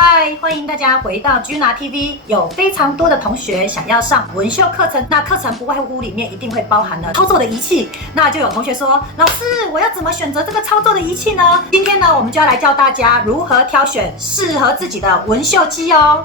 嗨，欢迎大家回到 Gina TV。有非常多的同学想要上纹绣课程，那课程不外乎里面一定会包含了操作的仪器。那就有同学说，老师，我要怎么选择这个操作的仪器呢？今天呢，我们就要来教大家如何挑选适合自己的纹绣机哦。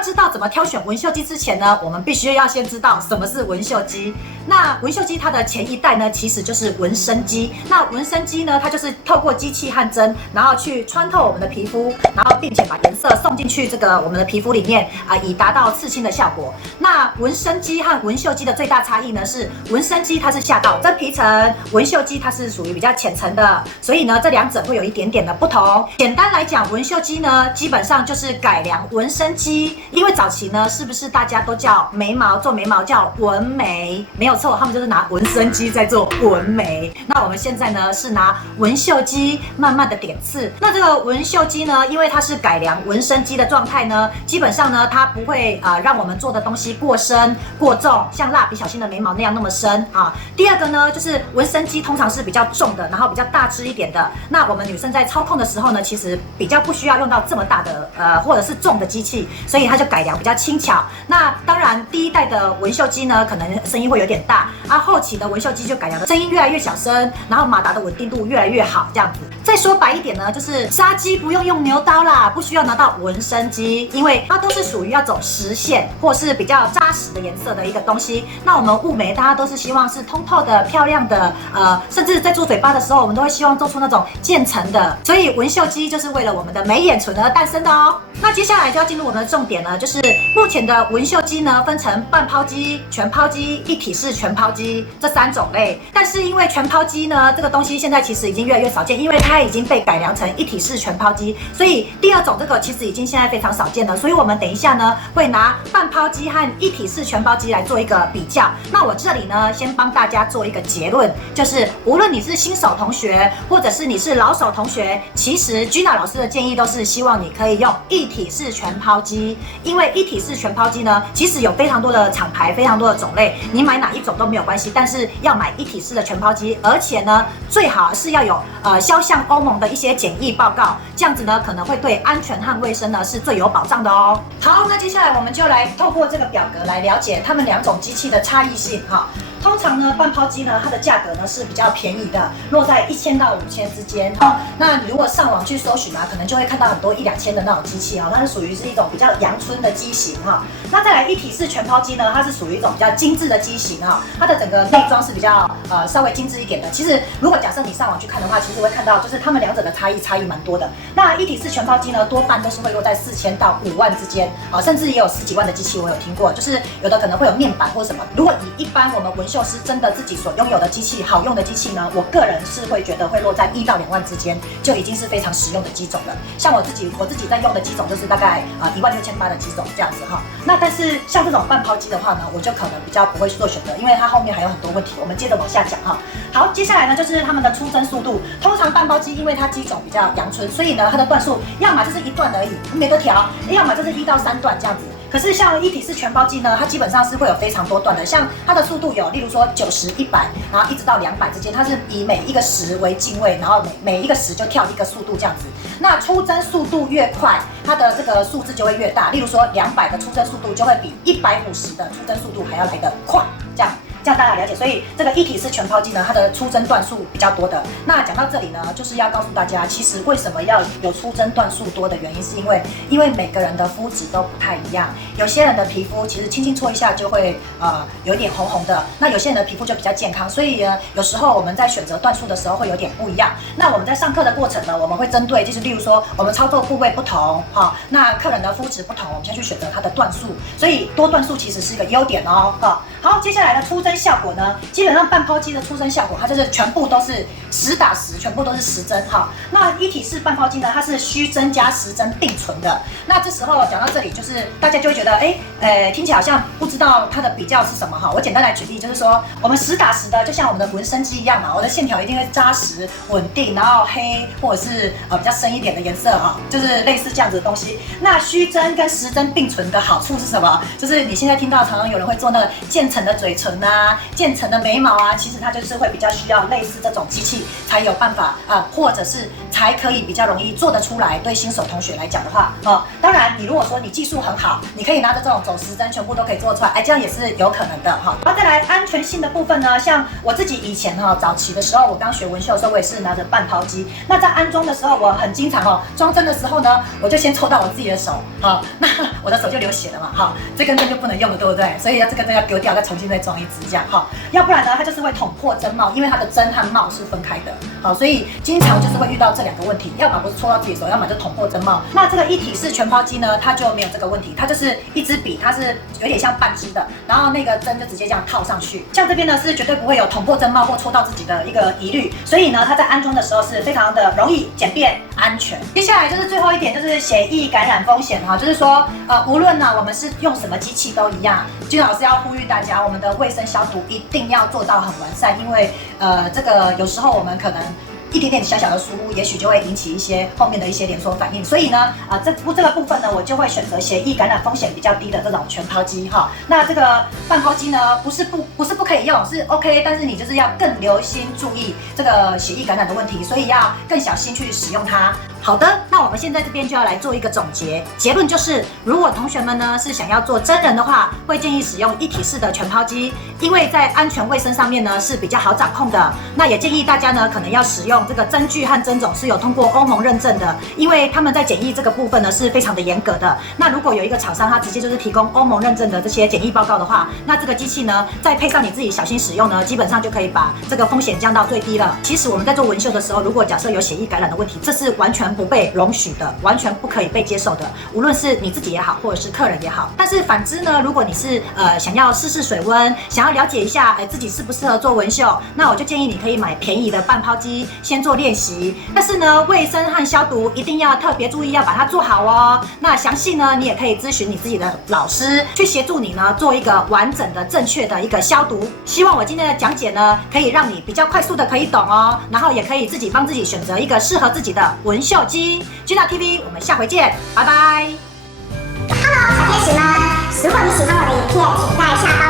知道怎么挑选纹绣机之前呢，我们必须要先知道什么是纹绣机。那纹绣机它的前一代呢，其实就是纹身机。那纹身机呢，它就是透过机器和针，然后去穿透我们的皮肤，然后并且把颜色送进去我们的皮肤里面以达到刺青的效果。那纹身机和纹绣机的最大差异呢，是纹身机它是下到真皮层，纹绣机它是属于比较浅层的，所以呢，这两者会有一点点的不同。简单来讲，纹绣机呢，基本上就是改良纹身机。因为早期呢，是不是大家都叫眉毛做眉毛叫纹眉？没有错，他们就是拿纹身机在做纹眉。那我们现在呢是拿纹绣机慢慢的点刺。那这个纹绣机呢，因为它是改良纹身机的状态呢，基本上呢它不会让我们做的东西过深过重，像蜡笔小新的眉毛那样那么深啊。第二个呢，就是纹身机通常是比较重的，然后比较大只一点的。那我们女生在操控的时候呢，其实比较不需要用到这么大的或者是重的机器，所以它就改良比较轻巧。那当然，第一代的纹绣机呢，可能声音会有点大后期的纹绣机就改良的声音越来越小声，然后马达的稳定度越来越好，这样子。再说白一点呢，就是纱机不用用牛刀啦，不需要拿到纹身机，因为它都是属于要走实线或是比较扎实的颜色的一个东西。那我们雾眉大家都是希望是通透的、漂亮的，甚至在做嘴巴的时候，我们都会希望做出那种渐层的，所以纹绣机就是为了我们的美眼唇而诞生的哦。那接下来就要进入我们的重点了，就是目前的纹绣机呢，分成半抛机、全抛机、一体式全抛机这3种类。但是因为全抛机呢，这个东西现在其实已经越来越少见，因为它已经被改良成一体式全抛机，所以第2种这个其实已经现在非常少见了。所以我们等一下呢，会拿半抛机和一体式全抛机来做一个比较。那我这里呢，先帮大家做一个结论，就是无论你是新手同学，或者是你是老手同学，其实 Gina 老师的建议都是希望你可以用一体式全抛机，因为一体式全抛机呢，其实有非常多的厂牌，非常多的种类，你买哪一种都没有关系，但是要买一体式的全抛机，而且呢，最好是要有肖像欧盟的一些检疫报告，这样子呢，可能会对安全和卫生呢是最有保障的哦。好，那接下来我们就来透过这个表格来了解它们2种机器的差异性哈。通常呢，半抛机呢，它的价格呢是比较便宜的，落在1000到5000之间。那你如果上网去搜寻可能就会看到很多1、2千的那种机器它是属于是一种比较阳春的机型那再来一体式全抛机呢，它是属于一种比较精致的机型它的整个内装是比较稍微精致一点的。其实如果假设你上网去看的话，其实会看到就是它们2者的差异蛮多的。那一体式全抛机呢，多半都是会落在4000到5万之间甚至也有10几万的机器我有听过，就是有的可能会有面板或什么。如果以一般我们纹绣师真的自己所拥有的机器，好用的机器呢，我个人是会觉得会落在1到2万之间，就已经是非常实用的机种了。像我自己在用的机种就是大概16800的机种这样子那但是像这种半抛机的话呢，我就可能比较不会去做选择，因为它后面还有很多问题，我们接着往下讲好，接下来呢就是它们的出针速度。通常半抛机因为它机种比较阳春，所以呢它的段数要么就是1段而已，没得调，要么就是1到3段这样子。可是像一体式全抛机呢，它基本上是会有非常多段的，像它的速度有，例如说90、100，然后一直到200之间，它是以每一个时为进位，然后每一个时就跳一个速度这样子。那出针速度越快，它的这个数字就会越大。例如说200的出针速度就会比150的出针速度还要来得快，这样大家了解。所以这个一体式全抛机呢，它的出针段数比较多的。那讲到这里呢，就是要告诉大家，其实为什么要有出针段数多的原因，是因为每个人的肤质都不太一样。有些人的皮肤其实轻轻搓一下就会有点红红的，那有些人的皮肤就比较健康，所以有时候我们在选择段数的时候会有点不一样。那我们在上课的过程呢，我们会针对就是例如说我们操作部位不同那客人的肤质不同，我们先去选择它的段数，所以多段数其实是一个优点哦好，接下来的出针效果呢，基本上半抛机的出针效果，它就是全部都是实打实，全部都是实针那一体式半抛机呢，它是虚针加实针并存的。那这时候讲到这里，就是大家就会觉得，听起来好像不知道它的比较是什么我简单来举例，就是说我们实打实的，就像我们的纹身机一样我的线条一定会扎实稳定，然后黑或者是比较深一点的颜色就是类似这样子的东西。那虚针跟实针并存的好处是什么？就是你现在听到常常有人会做那个渐渐层的嘴唇啊、渐层的眉毛啊，其实它就是会比较需要类似这种机器才有办法或者是才可以比较容易做得出来。对新手同学来讲的话，当然你如果说你技术很好，你可以拿着这种走时针全部都可以做出来，这样也是有可能的哈。然后再来安全性的部分呢，像我自己以前早期的时候，我刚学纹绣的时候，我也是拿着半抛机。那在安装的时候，我很经常装针的时候呢，我就先抽到我自己的手，那我的手就流血了嘛，这根针就不能用了，对不对？所以这根针要丢掉，再重新再装一支这样要不然呢，它就是会捅破针帽，因为它的针和帽是分开的，所以经常就是会遇到这两个问题，要么不是戳到自己手，要么就捅破针帽。那这个一体式全抛机呢，它就没有这个问题，它就是一支笔，它是有点像半支的，然后那个针就直接这样套上去，像这边呢是绝对不会有捅破针帽或戳到自己的一个疑虑，所以呢，它在安装的时候是非常的容易、简便、安全。接下来就是最后一点，就是血液感染风险就是说无论我们是用什么机器都一样，君老师要呼吁大家，我们的卫生消毒一定要做到很完善，因为这个有时候我们可能一点点小小的疏忽，也许就会引起一些后面的一些连锁反应。所以呢，这个部分呢，我就会选择血液感染风险比较低的这种全抛机那这个半抛机呢，不是不可以用，是 OK， 但是你就是要更留心注意这个血液感染的问题，所以要更小心去使用它。好的，那我们现在这边就要来做一个总结，结论就是，如果同学们呢是想要做真人的话，会建议使用一体式的全抛机，因为在安全卫生上面呢是比较好掌控的。那也建议大家呢可能要使用这个针具和针种是有通过欧盟认证的，因为他们在检疫这个部分呢是非常的严格的。那如果有一个厂商他直接就是提供欧盟认证的这些检疫报告的话，那这个机器呢再配上你自己小心使用呢，基本上就可以把这个风险降到最低了。其实我们在做纹绣的时候，如果假设有血液感染的问题，这是完全不被容许的，完全不可以被接受的，无论是你自己也好，或者是客人也好。但是反之呢，如果你是想要试试水温，想要了解一下自己适不适合做纹绣，那我就建议你可以买便宜的半抛机先做练习。但是呢，卫生和消毒一定要特别注意，要把它做好哦。那详细呢，你也可以咨询你自己的老师，去协助你呢做一个完整的、正确的一个消毒。希望我今天的讲解呢，可以让你比较快速的可以懂哦，然后也可以自己帮自己选择一个适合自己的纹绣机。君娜 TV， 我们下回见，拜拜。Hello， 小天使们，如果你喜欢我的影片，请在下方